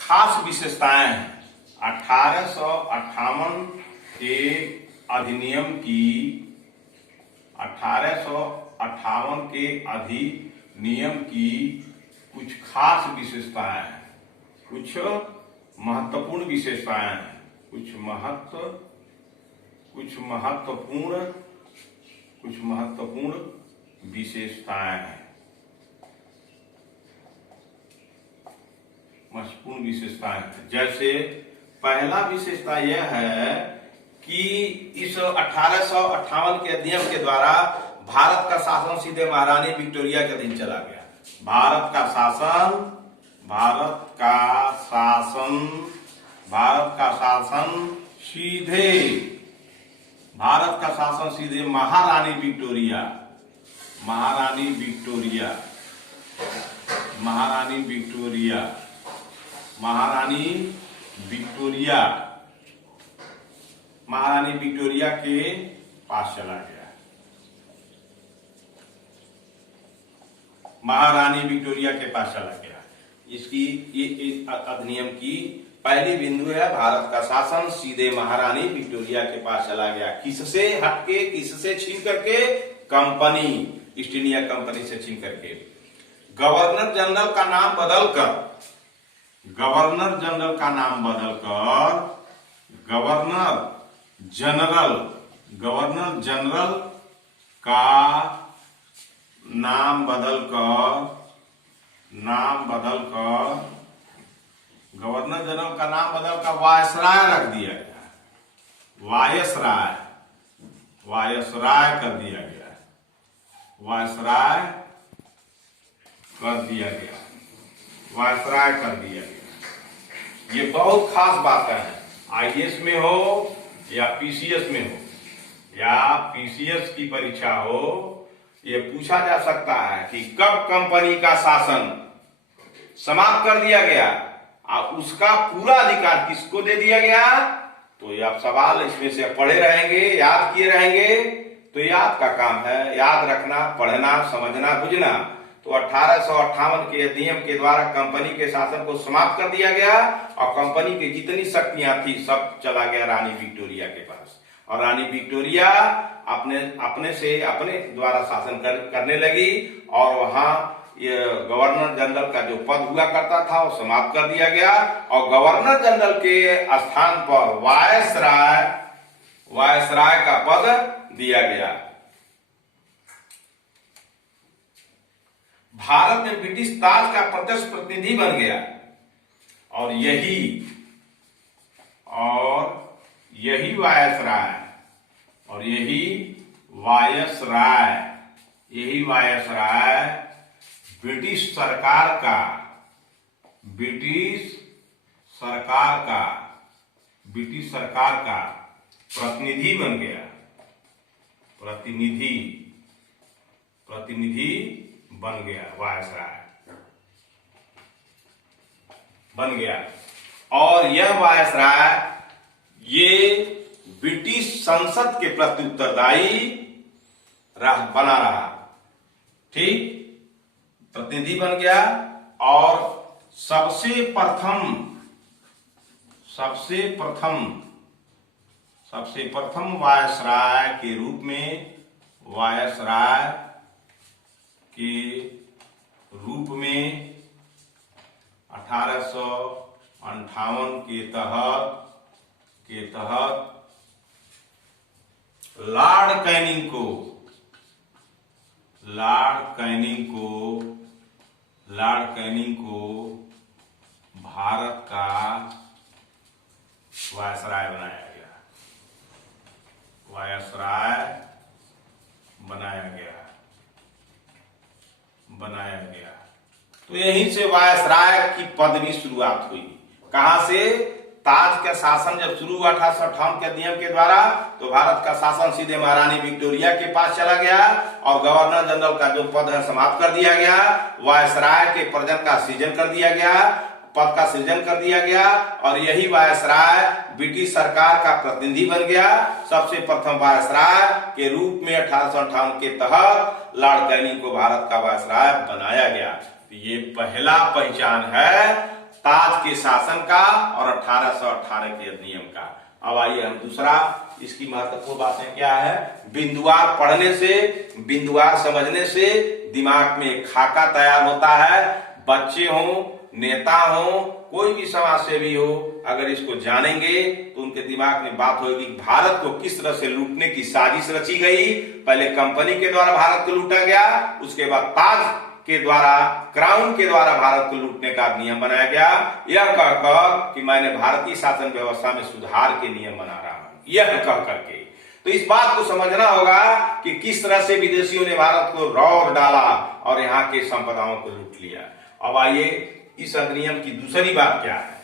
खास विशेषताएं हैं। 1858 के अधिनियम की 1858 के अधिनियम की कुछ खास विशेषताएं हैं, कुछ महत्वपूर्ण विशेषताएं हैं, कुछ महत्वपूर्ण विशेषताएं हैं। महत्वपूर्ण विशेषताएं जैसे पहला विशेषता यह है कि इस 1858 के अधिनियम के द्वारा भारत का शासन सीधे महारानी विक्टोरिया के अधीन चला गया। भारत का शासन सीधे महारानी विक्टोरिया के पास चला गया। इसकी ये अधिनियम की पहली बिंदु है, भारत का शासन सीधे महारानी विक्टोरिया के पास चला गया। किससे हटके, किससे छीन करके? कंपनी, ईस्ट इंडिया कंपनी से छीन करके। गवर्नर जनरल का नाम बदलकर गवर्नर जनरल का नाम बदलकर वायसराय रख दिया गया। वायसराय कर दिया गया। ये बहुत खास बातें हैं। आईएएस में हो या पीसीएस में हो या पीसीएस की परीक्षा हो, ये पूछा जा सकता है कि कब कंपनी का शासन समाप्त कर दिया गया और उसका पूरा अधिकार किसको दे दिया गया। तो ये आप सवाल इसमें से पढ़े रहेंगे, याद किए रहेंगे, तो ये आपका काम है, याद रखना, पढ़ना, समझना, बुझना। तो 1858 के अधिनियम के द्वारा कंपनी के शासन को समाप्त कर दिया गया और कंपनी की जितनी शक्तियां थी सब चला गया रानी विक्टोरिया के पास। और रानी विक्टोरिया अपने द्वारा शासन करने लगी और वहां ये गवर्नर जनरल का जो पद हुआ करता था वो समाप्त कर दिया गया और गवर्नर जनरल के स्थान पर वायसराय का पद दिया गया। भारत में ब्रिटिश ताज का प्रत्यक्ष प्रतिनिधि बन गया और यही वायसराय ब्रिटिश सरकार का प्रतिनिधि बन गया। वायसराय बन गया और यह वायसराय ये ब्रिटिश संसद के प्रति उत्तरदायी बना रहा। ठीक, प्रतिनिधि बन गया और सबसे प्रथम वायसराय के रूप में 1858 के तहत लॉर्ड कैनिंग को भारत का वायसराय बनाया गया। तो यहीं से वायसराय की पदवी शुरुआत हुई। कहां से? ताज का शासन जब शुरू हुआ 1858 के अधिनियम के द्वारा, तो भारत का शासन सीधे महारानी विक्टोरिया के पास चला गया और गवर्नर जनरल का जो पद है समाप्त कर दिया गया। वायसराय के पद का सृजन कर दिया गया और यही वायसराय ब्रिटिश सरकार का प्रतिनिधि बन गया। सबसे प्रथम वायसराय के रूप में 1858 के तहत लॉर्ड कैनिंग को भारत का वायसराय बनाया गया। ये पहला पहचान है ताज के शासन का और 1818 के अधिनियम का। अब आइए हम दूसरा, इसकी महत्वपूर्ण बातें क्या है। बिंदुवार पढ़ने से, बिंदुवार समझने से दिमाग में एक खाका तैयार होता है। बच्चे हों, नेता हो, कोई भी समाज सेवी हो, अगर इसको जानेंगे तो उनके दिमाग में बात होगी भारत को किस तरह से लूटने की साजिश रची गई। पहले कंपनी के द्वारा भारत को लूटा गया, उसके बाद ताज के द्वारा, क्राउन के द्वारा भारत को लूटने का नियम बनाया गया। यह कहकर कि मैंने भारतीय शासन व्यवस्था में सुधार के नियम बना रहा हूं, यह कह करके। तो इस बात को समझना होगा कि किस तरह से विदेशियों ने भारत को रौंद डाला और यहाँ के संपदाओं को लूट लिया। अब आइए इस अधिनियम की दूसरी बात क्या है।